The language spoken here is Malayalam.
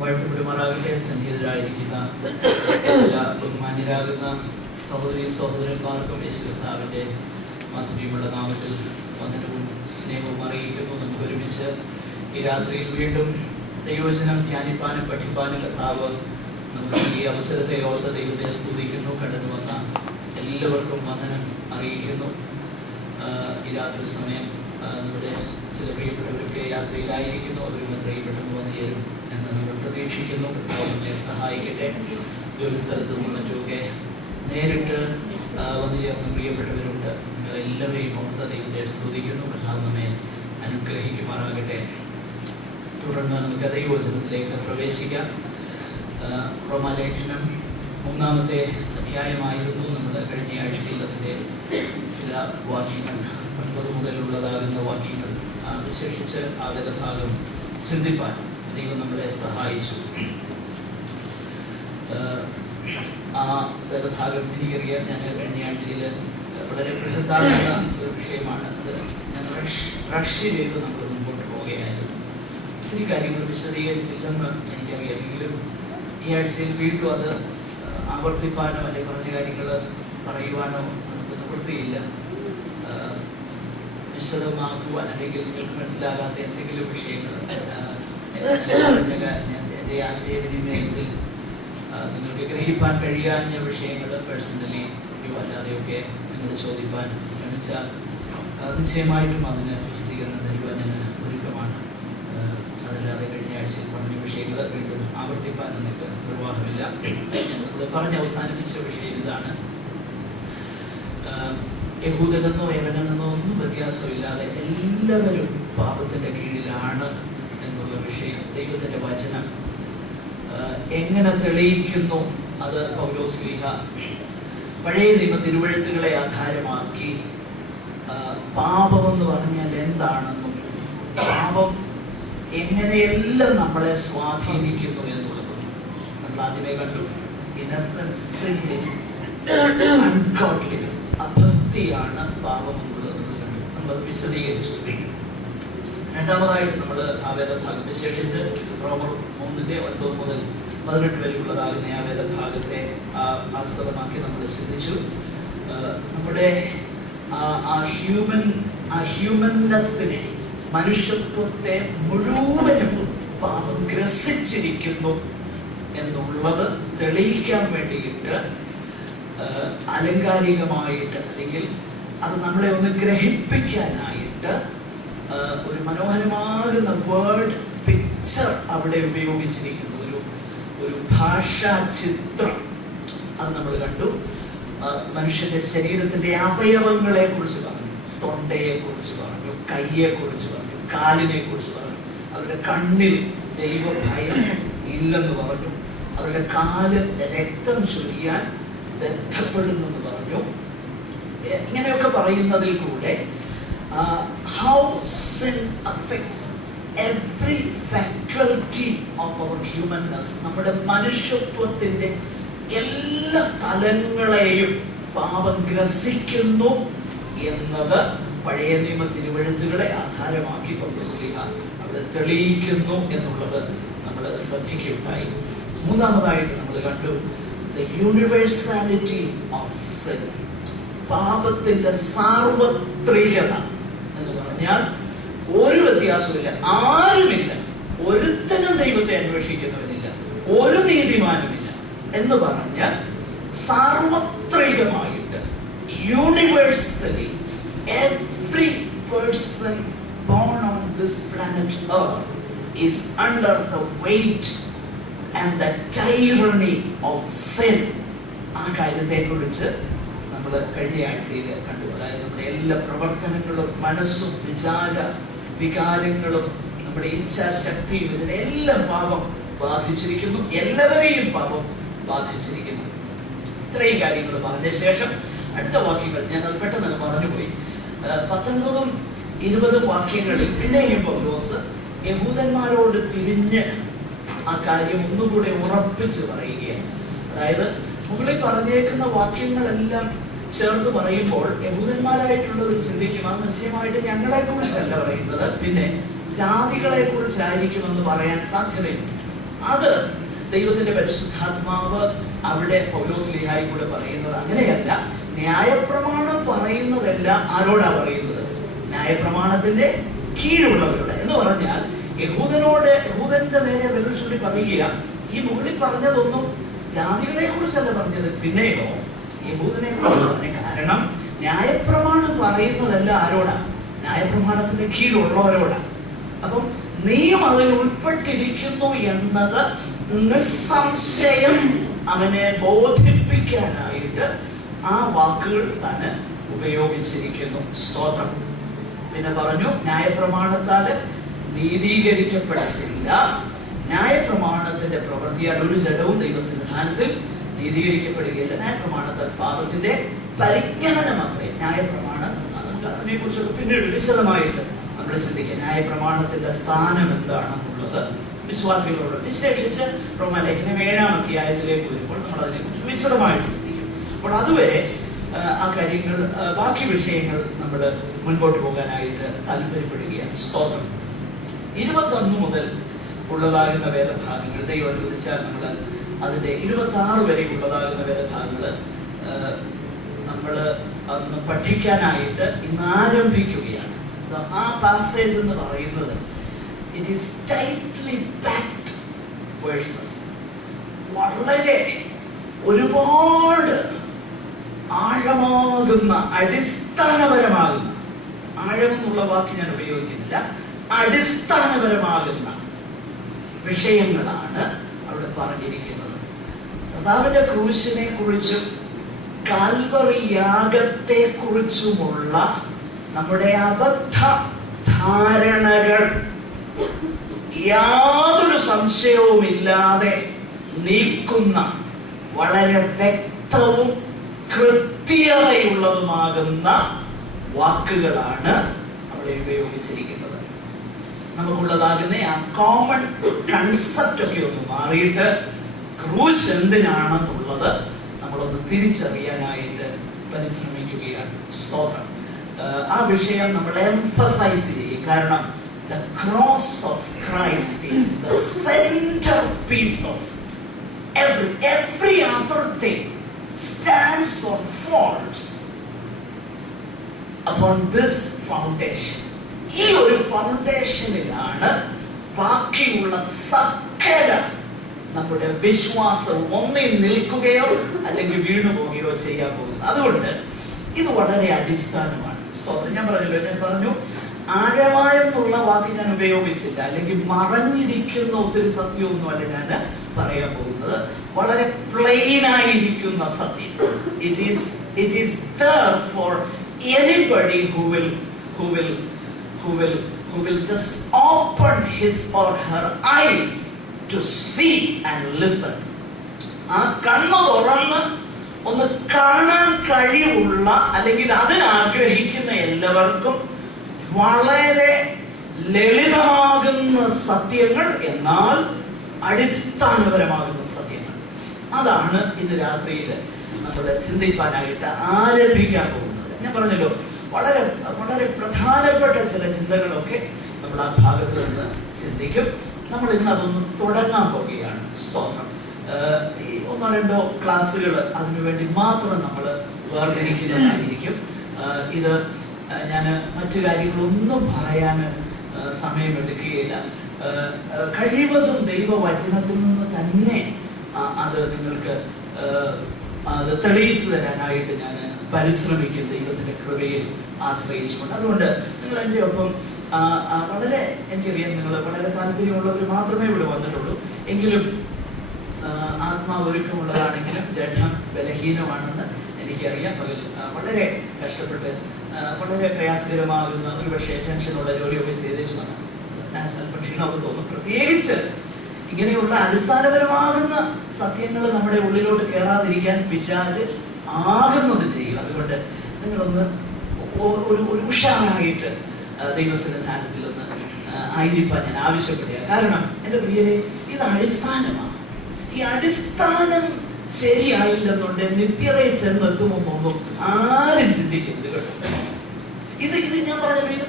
വാഴ്ത്തപ്പെടുമാറാകട്ടെ. സന്നിഹിതരായിരിക്കുന്ന എല്ലാ ബഹുമാന്യരാകുന്ന സഹോദരി സഹോദരന്മാർക്കും യേശു കർത്താവിൻ്റെ മാധുര്യമുള്ള നാമത്തിൽ വന്ദനവും സ്നേഹവും അറിയിക്കുന്നു. നമുക്ക് ഒരുമിച്ച് ഈ രാത്രിയിൽ വീണ്ടും ദൈവവചനം ധ്യാനിപ്പാനും പഠിപ്പാനും കർത്താവ് നമുക്ക് ഈ അവസരത്തെ ഓർത്ത് ദൈവത്തെ സ്തുതിക്കുന്നു. കടന്നു വന്ന എല്ലാവർക്കും വന്ദനം അറിയിക്കുന്നു. ഈ രാത്രി സമയം നമ്മുടെ ചില പ്രിയപ്പെട്ടവരൊക്കെ യാത്രയിലായിരിക്കുന്നു. അവരും എത്രയും പെട്ടെന്ന് വന്നു ചേരും എന്ന് നമ്മൾ പ്രതീക്ഷിക്കുന്നു. നമ്മെ സഹായിക്കട്ടെ. ജോലി സ്ഥലത്തും മറ്റുമൊക്കെ നേരിട്ട് വന്നു ചേർന്ന് പ്രിയപ്പെട്ടവരുണ്ട്. നിങ്ങളെല്ലാവരെയും ഓർത്ത ദൈവത്തെ സ്തുതിക്കുന്നു. കർത്താവ് നമ്മെ അനുഗ്രഹിക്കുമാറാകട്ടെ. തുടർന്ന് നമുക്ക് ദൈവവചനത്തിലേക്ക് പ്രവേശിക്കാം. റോമാലേഖനം 3-ാമത്തെ അധ്യായമായിരുന്നു നമ്മൾ കഴിഞ്ഞ ആഴ്ചയിൽ അതിൻ്റെ ചില വാക്യങ്ങൾ 9 മുതലുള്ളതാകുന്ന വാക്യങ്ങൾ വിശേഷിച്ച് ആ വേദഭാഗം ചിന്തിപ്പാൻ ദൈവം നമ്മളെ സഹായിച്ചു. ആ വേദഭാഗം എനിക്കറിയാം. ഞാൻ കഴിഞ്ഞ ആഴ്ചയിൽ വളരെ ബൃഹത്താകുന്ന ഒരു വിഷയമാണ്. അത് ഞാൻ റഷ് ചെയ്ത് നമ്മൾ മുമ്പോട്ട് പോവുകയായിരുന്നു. ഒത്തിരി കാര്യങ്ങൾ വിശദീകരിച്ചില്ലെന്ന് എനിക്കറിയാം. എങ്കിലും ഈ ആഴ്ചയിൽ വീണ്ടും അത് ആവർത്തിപ്പാനോ അല്ലെങ്കിൽ പറഞ്ഞ കാര്യങ്ങൾ പറയുവാനോ നമുക്ക് നിവൃത്തിയില്ല. വിശദമാക്കുവാൻ അല്ലെങ്കിൽ നിങ്ങൾക്ക് മനസ്സിലാകാത്ത എന്തെങ്കിലും വിഷയങ്ങൾ എൻ്റെ ആശയവിനിമയത്തിൽ നിങ്ങൾക്ക് ഗ്രഹിപ്പാൻ കഴിയാഞ്ഞ വിഷയങ്ങൾ പേഴ്സണലി അല്ലാതെയൊക്കെ നിങ്ങൾ ചോദിപ്പാൻ ശ്രമിച്ചാൽ നിശ്ചയമായിട്ടും അതിന് വിശദീകരണം തരുവാൻ ഞാൻ ഒരുക്കമാണ്. അതല്ലാതെ കഴിഞ്ഞ ആഴ്ചയിൽ പറഞ്ഞ വിഷയങ്ങൾ വീണ്ടും ആവർത്തിപ്പാൻ നിങ്ങൾക്ക് നിർവാഹമില്ല. നമ്മൾ പറഞ്ഞ് അവസാനിപ്പിച്ച വിഷയം ഇതാണ്. യഹൂദനെന്നോ യവനെന്നോ ഒന്നും വ്യത്യാസമില്ലാതെ എല്ലാവരും പാപത്തിൻ്റെ കീഴിലാണ് എന്നുള്ള വിഷയം ദൈവത്തിൻ്റെ വചനം എങ്ങനെ തെളിയിക്കുന്നു. അത് പൗലോസ്ലീഹ പഴയ നിയമ തിരുവെഴുത്തുകളെ ആധാരമാക്കി പാപമെന്ന് പറഞ്ഞാൽ എന്താണെന്നും പാപം എങ്ങനെയെല്ലാം നമ്മളെ സ്വാധീനിക്കുന്നു എന്നുള്ളതും നമ്മൾ ആദ്യമേ കണ്ടു. ഇന്നസെൻസ്, അൺഗോഡ്ലിനെസ്, അഭക്തിയാണ് പാപം എന്നുള്ളത് നമ്മൾ വിശദീകരിച്ചു. രണ്ടാമതായിട്ട് നമ്മൾ ആ വേദഭാഗം വിശേഷിച്ച് റോമർ 3-9 മുതൽ 18 വരെയുള്ളതാകുന്ന ആ വേദഭാഗത്തെ ആസ്പദമാക്കി നമ്മൾ ചിന്തിച്ചു. നമ്മുടെ ഹ്യൂമൻനെസ്സിനെ, മനുഷ്യത്വത്തെ മുഴുവനും പാപം ഗ്രസിച്ചിരിക്കുന്നു എന്നുള്ളത് തെളിയിക്കാൻ വേണ്ടിയിട്ട് ആലങ്കാരികമായിട്ട് അല്ലെങ്കിൽ അത് നമ്മളെ ഒന്ന് ഗ്രഹിപ്പിക്കാനായിട്ട് ഒരു മനോഹരമാകുന്ന വേർഡ് പിക്ചർ അവിടെ ഉപയോഗിച്ചിരിക്കുന്നു. ഒരു ഭാഷാ ചിത്രം അത് നമ്മൾ കണ്ടു. മനുഷ്യന്റെ ശരീരത്തിന്റെ അവയവങ്ങളെ കുറിച്ച് പറഞ്ഞു, തൊണ്ടയെ കുറിച്ച് പറഞ്ഞു, കയ്യെ കുറിച്ച് പറഞ്ഞു, കാലിനെ കുറിച്ച് പറഞ്ഞു. അവരുടെ കണ്ണിൽ ദൈവഭയം ഇല്ലെന്ന് പറഞ്ഞു. അവരുടെ കാല് രക്തം ചൊരിയാൻ ബന്ധപ്പെടുന്നെന്ന് പറഞ്ഞു. ഇങ്ങനെയൊക്കെ പറയുന്നതിൽ കൂടെ how sin affects every faculty of our humanness, നമ്മുടെ മനുഷ്യത്വത്തിന്റെ എല്ലാ തലങ്ങളെയും പാപം ഗ്രസിക്കുന്നു എന്നത് പഴയ നിയമ തിരുവെഴുത്തുകളെ ആധാരമാക്കി പൗലോസ്ലീഹ അവിടെ തെളിയിക്കുന്നു എന്നുള്ളത് നമ്മൾ ശ്രദ്ധിക്കുകയുണ്ടായി. മൂന്നാമതായിട്ട് നമ്മൾ കണ്ടു the universality of sin, പാപത്തിന്റെ സാർവത്രികത എന്ന് പറഞ്ഞാൽ ഒരു വ്യത്യാസമില്ല, ആരുമില്ല, ഒരുത്തനും ദൈവത്തെ അന്വേഷിക്കുന്നവനില്ല, ഒരു നീതിമാനുമില്ല എന്ന് പറഞ്ഞാൽ സാർവത്രികമായിട്ട് universally every person born on this planet earth is under the weight and the tyranny of sin. ആ കാര്യത്തെക്കുറിച്ച് നമ്മൾ കഴിഞ്ഞ ആഴ്ചയിൽ കണ്ടു. അതായത് നമ്മുടെ എല്ലാ പ്രവർത്തനങ്ങളും, മനസ്സും, വികാരങ്ങളും, നമ്മുടെ ഇച്ഛാശക്തിയും ഇതിനെല്ലാം പാപം ബാധിച്ചിരിക്കുന്നു. എല്ലാവരെയും പാപം ബാധിച്ചിരിക്കുന്നു. ഇത്രയും കാര്യങ്ങൾ പറഞ്ഞ ശേഷം അടുത്ത വാക്യങ്ങൾ ഞാൻ അത് പെട്ടെന്ന് പറഞ്ഞുപോയി. 19ഉം 20ഉം വാക്യങ്ങളിൽ പിന്നെയും പൗലോസ് യഹൂദന്മാരോട് തിരിഞ്ഞ് ആ കാര്യം ഒന്നുകൂടെ ഉറപ്പിച്ച് പറയുകയാണ്. അതായത് മുകളിൽ പറഞ്ഞേക്കുന്ന വാക്യങ്ങളെല്ലാം ചേർത്ത് പറയുമ്പോൾ യഹൂദന്മാരായിട്ടുള്ളവർ ചിന്തിക്കും, അത് നിശ്ചയമായിട്ട് ഞങ്ങളെ കുറിച്ചല്ല പറയുന്നത്, പിന്നെ ജാതികളെ കുറിച്ചായിരിക്കുമെന്ന് പറയാൻ സാധ്യതയുണ്ട്. അത് ദൈവത്തിന്റെ പരിശുദ്ധാത്മാവ് അവിടെ പൗലോസ്ലീഹായി കൂടെ പറയുന്നത് അങ്ങനെയല്ല. ന്യായപ്രമാണം പറയുന്നതെല്ലാം ആരോടാ പറയുന്നത്? ന്യായപ്രമാണത്തിന്റെ കീഴുള്ളവരോട്. എന്ന് പറഞ്ഞാൽ യഹൂദന്റെ നേരെ വിരൽ ചൂണ്ടി പറയുക, ഈ മുകളിൽ പറഞ്ഞതൊന്നും ജാതികളെ കുറിച്ചല്ല പറഞ്ഞത്, പിന്നെയോ യഹൂദനെ കുറിച്ച് പറഞ്ഞു. കാരണം ന്യായപ്രമാണം പറയുന്നതല്ല ആരോടാ? ന്യായപ്രമാണത്തിന്റെ കീഴുള്ളവരോടാ. അപ്പം നീയും അതിൽ ഉൾപ്പെട്ടിരിക്കുന്നു എന്നത് നിസ്സംശയം അവനെ ബോധിപ്പിക്കാനായിട്ട് ആ വാക്കുകൾ തന്നെ ഉപയോഗിച്ചിരിക്കുന്നു. സ്തോത്രം. പിന്നെ പറഞ്ഞു, ന്യായപ്രമാണത്താൽ നീതീകരിക്കപ്പെടത്തില്ല. ന്യായപ്രമാണത്തിന്റെ പ്രവൃത്തിയാൽ ഒരു ജഡവും ദൈവസന്നിധാനത്തിൽ നീതീകരിക്കപ്പെടുകയില്ല. ന്യായപ്രമാണത്താൽ പാപത്തിന്റെ പരിജ്ഞാനം അത്രേ ന്യായപ്രമാണം. അതിനെ കുറിച്ചൊക്കെ പിന്നീട് വിശദമായിട്ട് നമ്മൾ ചിന്തിക്കുക. ന്യായപ്രമാണത്തിന്റെ സ്ഥാനം എന്താണെന്നുള്ളത് വിശ്വാസികളോട് വിശേഷിച്ച് റോമാലേഖനം 7-ാം അധ്യായത്തിലേക്ക് വരുമ്പോൾ നമ്മൾ അതിനെക്കുറിച്ച് വിശദമായിട്ട് ചിന്തിക്കും. അപ്പോൾ അതുവരെ ആ കാര്യങ്ങൾ, ബാക്കി വിഷയങ്ങൾ നമ്മൾ മുൻപോട്ട് പോകാനായിട്ട് താല്പര്യപ്പെടുകയാണ്. സ്തോത്രം. 21 മുതൽ ഉള്ളതാകുന്ന വേദഭാഗങ്ങൾ ദൈവം അനുവദിച്ചാൽ നമ്മൾ അതിന്റെ 26 വരെ ഉള്ളതാകുന്ന വേദഭാഗങ്ങൾ നമ്മൾ അന്ന് പഠിക്കാനായിട്ട് ഇന്ന് ആരംഭിക്കുകയാണ്. ആ പാസേജ് എന്ന് പറയുന്നത് it is tightly packed versus. വളരെ ഒരുപാട് ആഴമാകുന്ന, അടിസ്ഥാനപരമാകുന്ന, ആഴമെന്നുള്ള വാക്ക് ഞാൻ ഉപയോഗിക്കുന്നില്ല, അടിസ്ഥാനപരമാകുന്ന വിഷയങ്ങളാണ് അവിടെ പറഞ്ഞിരിക്കുന്നത്. കർത്താവിന്റെ ക്രൂശിനെ കുറിച്ചും കാൽവറി യാഗത്തെ കുറിച്ചുമുള്ള നമ്മുടെ അബദ്ധ ധാരണകൾ യാതൊരു സംശയവുമില്ലാതെ നീക്കുന്ന വളരെ വ്യക്തവും കൃത്യതയുള്ളതുമാകുന്ന വാക്കുകളാണ് അവിടെ ഉപയോഗിച്ചിരിക്കുന്നത്. നമുക്കുള്ളതാകുന്ന ആ കോമൺ കൺസെപ്റ്റ് ഒക്കെ ഒന്ന് മാറിയിട്ട് ക്രൂശ് എന്തിനാണെന്നുള്ളത് നമ്മളൊന്ന് തിരിച്ചറിയാനായിട്ട് പരിശ്രമിക്കുകയാണ്. സ്തോത്രം. ആ വിഷയം നമ്മൾ എംഫസൈസ് ചെയ്യും. കാരണം the cross of Christ is the centerpiece of every other thing stands or falls upon this foundation. ഈ ഒരു ഫൗണ്ടേഷനിലാണ് ബാക്കിയുള്ള സകല നമ്മുടെ വിശ്വാസം ഒന്നിൽ നിൽക്കുകയോ അല്ലെങ്കിൽ വീണു പോവുകയോ ചെയ്യാൻ പോകുന്നത്. അതുകൊണ്ട് ഇത് വളരെ അടിസ്ഥാനമാണ്. സ്തോത്രം. ഞാൻ പറഞ്ഞു ആഴമായെന്നുള്ള വാക്ക് ഞാൻ ഉപയോഗിച്ചില്ല, അല്ലെങ്കിൽ മറഞ്ഞിരിക്കുന്ന ഒത്തിരി സത്യമൊന്നുമല്ല ഞാൻ പറയാൻ പോകുന്നത്. വളരെ പ്ലെയിൻ ആയിരിക്കുന്ന സത്യം. It is there for anybody who will just open his or her eyes to see and listen. ആ കണ്ണ് തുറന്ന് ഒന്ന് കാണാൻ കഴിവുള്ള, അല്ലെങ്കിൽ അതിനാഗ്രഹിക്കുന്ന എല്ലാവർക്കും വളരെ ലളിതമാകുന്ന സത്യങ്ങൾ, എന്നാൽ അടിസ്ഥാനപരമാകുന്ന സത്യങ്ങൾ. അതാണ് ഇന്ന് രാത്രിയിൽ നമ്മൾ ചിന്തിപ്പാനായിട്ട് ആരംഭിക്കാൻ പോകുന്നത്. ഞാൻ പറഞ്ഞല്ലോ, വളരെ വളരെ പ്രധാനപ്പെട്ട ചില ചിന്തകളൊക്കെ നമ്മൾ ആ ഭാഗത്ത് നിന്ന് ചിന്തിക്കും. നമ്മൾ ഇന്ന് അതൊന്ന് തുടങ്ങാൻ പോവുകയാണ്. സ്തോത്രം. 1-2 ക്ലാസ്സുകൾ അതിനുവേണ്ടി മാത്രം നമ്മൾ വേർതിരിക്കുന്നതായിരിക്കും. ഇത് ഞാൻ മറ്റു കാര്യങ്ങളൊന്നും പറയാൻ സമയമെടുക്കുകയില്ല. കഴിവതും ദൈവവചനത്തിൽ നിന്ന് തന്നെ അത് നിങ്ങൾക്ക് അത് തെളിയിച്ചു തരാനായിട്ട് ഞാൻ പരിശ്രമിക്കും, ദൈവത്തിന്റെ കൃപയിൽ ആശ്രയിച്ചുകൊണ്ട്. അതുകൊണ്ട് നിങ്ങൾ എൻ്റെ ഒപ്പം വളരെ, എനിക്കറിയാം നിങ്ങൾ വളരെ താല്പര്യമുള്ളവർ മാത്രമേ ഇവിടെ വന്നിട്ടുള്ളൂ. എങ്കിലും ആത്മാവൊരുക്കമുള്ളതാണെങ്കിലും ജഡം ബലഹീനമാണെന്ന് എനിക്കറിയാം. അതിൽ വളരെ കഷ്ടപ്പെട്ട് വളരെ പ്രയാസകരമാകുന്ന, ഒരു പക്ഷേ ടെൻഷനുള്ള ജോലിയൊക്കെ ചെയ്തേച്ചു വന്നാൽ അല്പം ക്ഷീണമൊക്കെ തോന്നും. പ്രത്യേകിച്ച് ഇങ്ങനെയുള്ള അടിസ്ഥാനപരമാകുന്ന സത്യങ്ങൾ നമ്മുടെ ഉള്ളിലോട്ട് കയറാതിരിക്കാൻ പിശാച് ആകുന്നത് ചെയ്യും. അതുകൊണ്ട് നിങ്ങളൊന്ന് ഒരു ഉഷാറായിട്ട് ദൈവസന്നിധാനത്തിൽ ഒന്ന് ആയിരിക്കാൻ ഞാൻ ആവശ്യപ്പെടുക. കാരണം എൻ്റെ പ്രിയരെ, ഇത് അടിസ്ഥാനമാണ്. ഈ അടിസ്ഥാനം ശരിയായില്ലെന്നുണ്ട് നിത്യതയിൽ ചെന്നെത്തുമ്പോൾ ആരും ചിന്തിക്കരുത് കേട്ടോ. ഇത് ഞാൻ പറഞ്ഞല്ലോ, ഇത്